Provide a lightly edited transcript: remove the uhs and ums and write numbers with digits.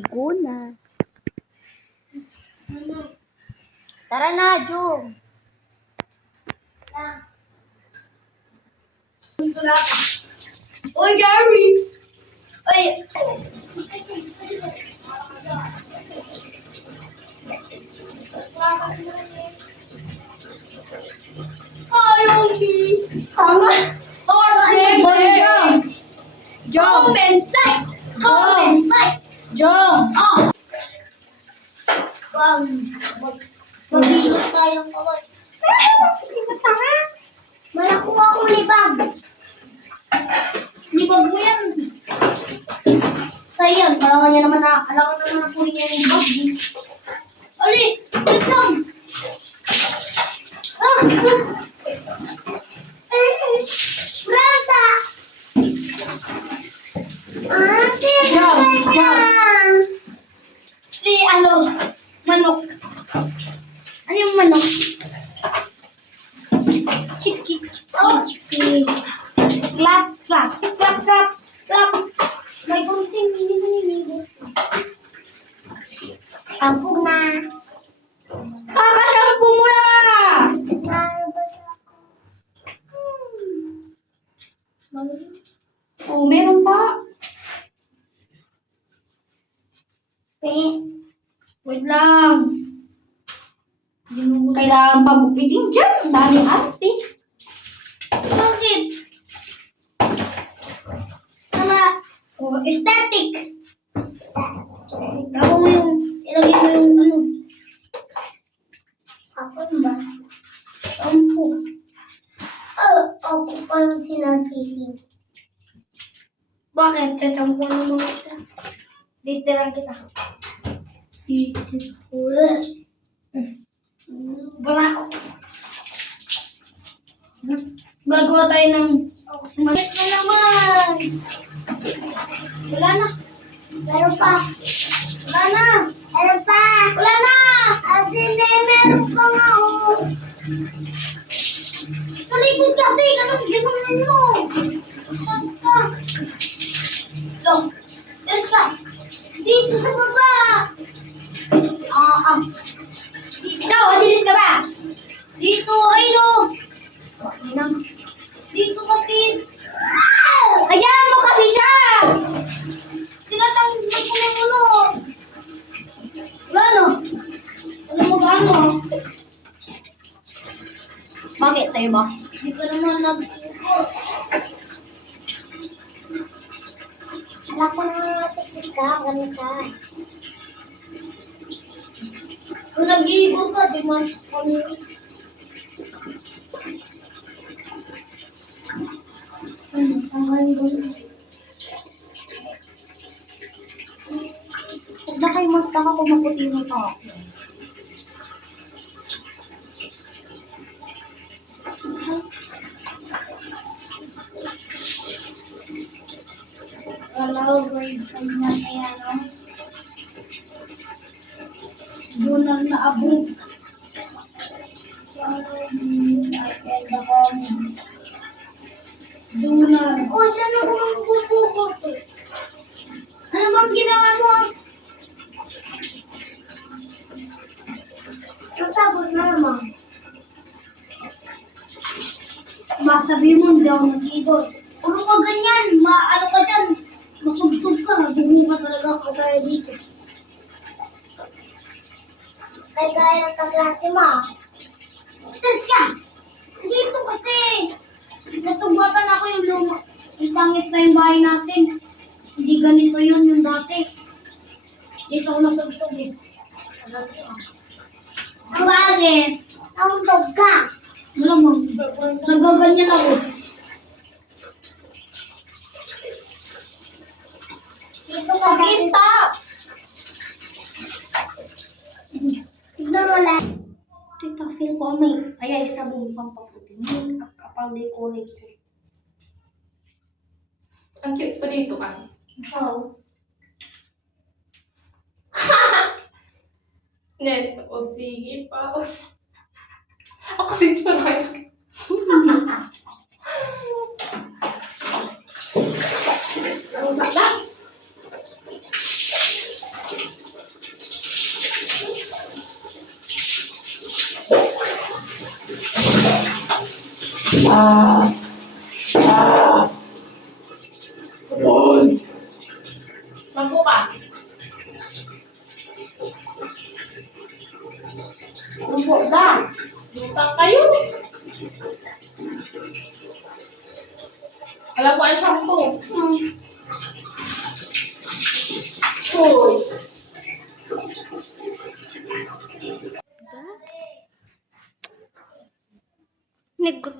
Maliligo na. Tara na, Jom. Oy, Gary! Oy! Follow me! Tama! Comment, like! Comment, like! Jom! Oh! Maghilot tayo ng kaway. Malakuha akong libag. Libag mo yan. Sayang, alam naman na kunin yan yung libag. Ali, wait lang. Brata! Manok. Ano yung manok? Chiki. Clap, clap. Clap, clap, clap. May gunting, hindi mo niligo. Shampoo na. Kaka-shampoo mo na! Oh, meron pa. Wait lang. Kailangan pagupitin dyan. Ang daming arte. Bakit? Aesthetic. Gawin mo yung, ilagay mo yung ano. Sapon ba? Shampoo. Ako parang sinasisi. Bakit? Sa shampoo naman kita. Ditiran kita. Wala ako. Gagawa tayo ng... Bakit na naman? Wala na. Meron pa. Wala na. Meron pa. Wala na. Meron pa nga. Sa likod kasi. Ganun mo. Tapos ka. Look. There's ka. Dito sa baba. Ikaw, adilis ka ba? Dito, ayun o. Dito kasi. Hayaan mo kasi siya! Tinatanggal ko ng ulo. Wala no. Ano mo gano? Bakit? Sa'yo ba? Hindi ka naman nag-ibo. Wala ko na sikit ka. Ganun ka. Kung nag-ibo ka, di man kami. Huwag na kayo magtaka kung maputi mo pa ako. Hello, grade 5 na kaya, no? Doon ang naabot. Dunar. Oh, saan ako magpupukot eh? Ano bang ginawa mo? Nasabot na naman. Masabi mo, hindi ako nag-idol. Ano ka ganyan? Ano ka dyan? Matugtog ka. Nabuho ka talaga ako kaya dito. Kaya ng kaklase mo. Tapos ka! Dito kasi! Nasugatan ako yung luma. Yung pangit na yung bahay natin. Hindi ganito yun yung dati. Dito ako nasugtog eh. Bakit? Nasugtog ka. Wala mo. Nagaganyan ako. Dito ka. Stop! Tignan mo lang. Tita, feel ko may ayay sa buong pampaputi mo. Kapal decorate ko. Ang cute pa dito ka. Oo. Net, o sige pa. Ako din pa lang. Ang baba. Mampu ka. Mampu ka. Lutang kayo. Alam mo ang shampoo. Uy. Negro.